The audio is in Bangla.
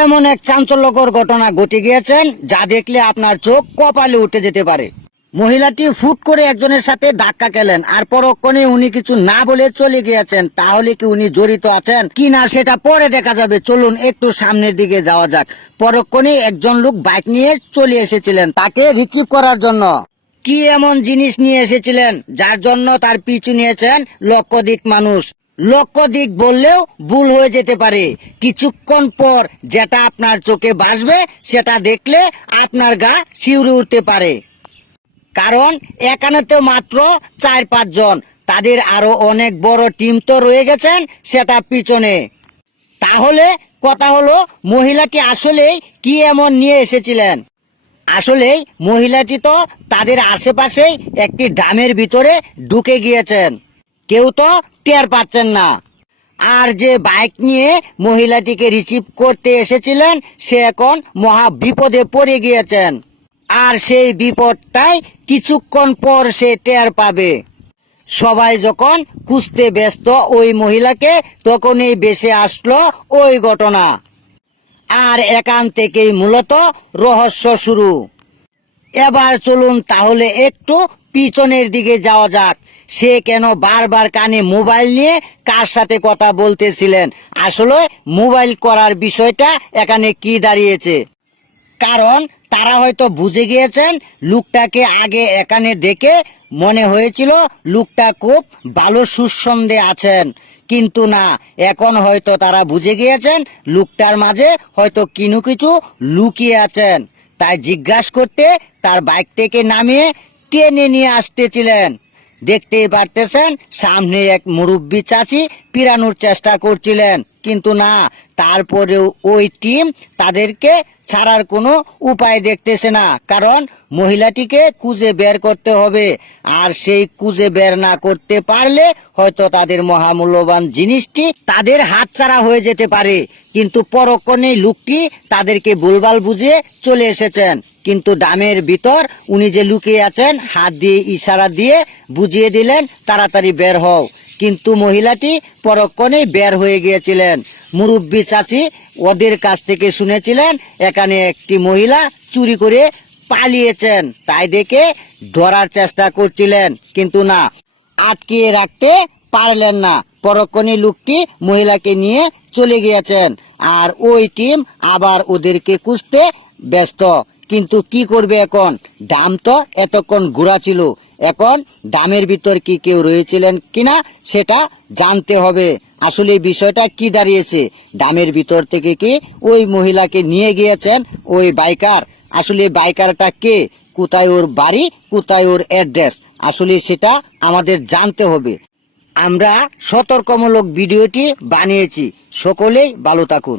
এমন এক চাঞ্চল্যকর ঘটনা ঘটে গিয়েছেন যা দেখলে আপনার চোখ কপালে উঠে যেতে পারে। মহিলাটি ফুট করে একজনের সাথে ধাক্কা খেলেন আর পরক্ষণে উনি কিছু না বলে চলে গিয়েছেন। তাহলে কি উনি জড়িত আছেন কি না সেটা পরে দেখা যাবে। চলুন একটু সামনের দিকে যাওয়া যাক। পরক্ষণে একজন লোক বাইক নিয়ে চলে এসেছিলেন তাকে রিসিভ করার জন্য। কি এমন জিনিস নিয়ে এসেছিলেন যার জন্য তার পিছু নিয়েছেন লক্ষাধিক মানুষ? লক্ষাধিক বললেও ভুল হয়ে যেতে পারে। কিছুক্ষণ পর যেটা আপনার চোখে ভাসবে সেটা দেখলে আপনার গা শিউরে উঠতে পারে। কারণ এখানে তো মাত্র 4-5 জন, তাদের আরো অনেক বড় টিম তো রয়ে গেছেন সেটা পিছনে। তাহলে কথা হলো মহিলাটি আসলেই কি এমন নিয়ে এসেছিলেন? আসলেই মহিলাটি তো তাদের আশেপাশেই একটি ড্রামের ভিতরে ঢুকে গিয়েছেন, কেউ তো টের পাচ্ছেন না। আর যে বাইক নিয়ে মহিলাটিকে রিসিভ করতে এসেছিলেন সে এখন মহা বিপদে পড়ে গিয়েছেন। আর সেই বিপদটাই কিছুক্ষণ পর সে টের পাবে। সবাই যখন খুঁজতে ব্যস্ত ওই মহিলাকে তখনই ভেসে আসলো ওই ঘটনা। আর এখান থেকেই মূলত রহস্য শুরু। এবার চলুন তাহলে একটু পিছনের দিকে যাওয়া যাক। সে কেন বারবার কানে মোবাইল নিয়ে কার সাথে কথা বলতেছিলেন? আসলে মোবাইল করার বিষয়টা এখানে কি দাঁড়িয়েছে? কারণ তারা হয়তো বুঝে গিয়েছেন লোকটাকে আগে এখানে দেখে মনে হয়েছিল লোকটা খুব ভালো সুসন্ধে আছেন, কিন্তু না, এখন হয়তো তারা বুঝে গিয়েছেন লোকটার মাঝে হয়তো কিনু কিছু লুকিয়ে আছেন। তাই জিজ্ঞাসা করতে তার বাইক থেকে নামিয়ে টেনে নিয়ে আসতেছিলেন। দেখতেই পারতেছেন সামনে এক মুরব্বী চাচি পিরানোর চেষ্টা করছিলেন, কিন্তু না, তারপরেও ওই টিম তাদেরকে ছাড়ার কোনো উপায় দেখতেছে না। কারণ মহিলাটিকে খুঁজে বের করতে হবে, আর সেই খুঁজে বের না করতে পারলে হয়তো তাদের মহামূল্যবান জিনিসটি তাদের হাতছাড়া হয়ে যেতে পারে। কিন্তু পরক্ষণেই লোকটি তাদেরকে ভুলভাল বুঝিয়ে চলে এসেছেন। কিন্তু ডামের ভিতর উনি যে লুকিয়ে আছেন হাত দিয়ে ইশারা দিয়ে বুঝিয়ে দিলেন তাড়াতাড়ি বের হও। কিন্তু মহিলাটি পরক্ষণেই বের হয়ে গিয়েছিলেন। মুরব্বী চাচি ওদের কাছ থেকে শুনেছিলেন এখানে একটি মহিলা চুরি করে পালিয়েছেন, তাই দেখে ধরার চেষ্টা করছিলেন, কিন্তু না, আটকিয়ে রাখতে পারলেন না। পরক্ষণে লোকটি মহিলাকে নিয়ে চলে গিয়েছেন আর ওই টিম আবার ওদেরকে খুঁজতে ব্যস্ত। কিন্তু কি করবে এখন? ডাম তো এতক্ষণ ঘোরা ছিল, এখন ডামের ভিতর কি কেউ রয়েছিলেন কিনা সেটা জানতে হবে। আসলে বিষয়টা কি দাঁড়িয়েছে? ডামের ভিতর থেকে কি ওই মহিলাকে নিয়ে গিয়েছেন ওই বাইকার? আসলে বাইকারটা কে, কোথায় ওর বাড়ি, কোথায় ওর অ্যাড্রেস, আসলে সেটা আমাদের জানতে হবে। আমরা সতর্কমূলক ভিডিওটি বানিয়েছি। সকলেই ভালো থাকুন।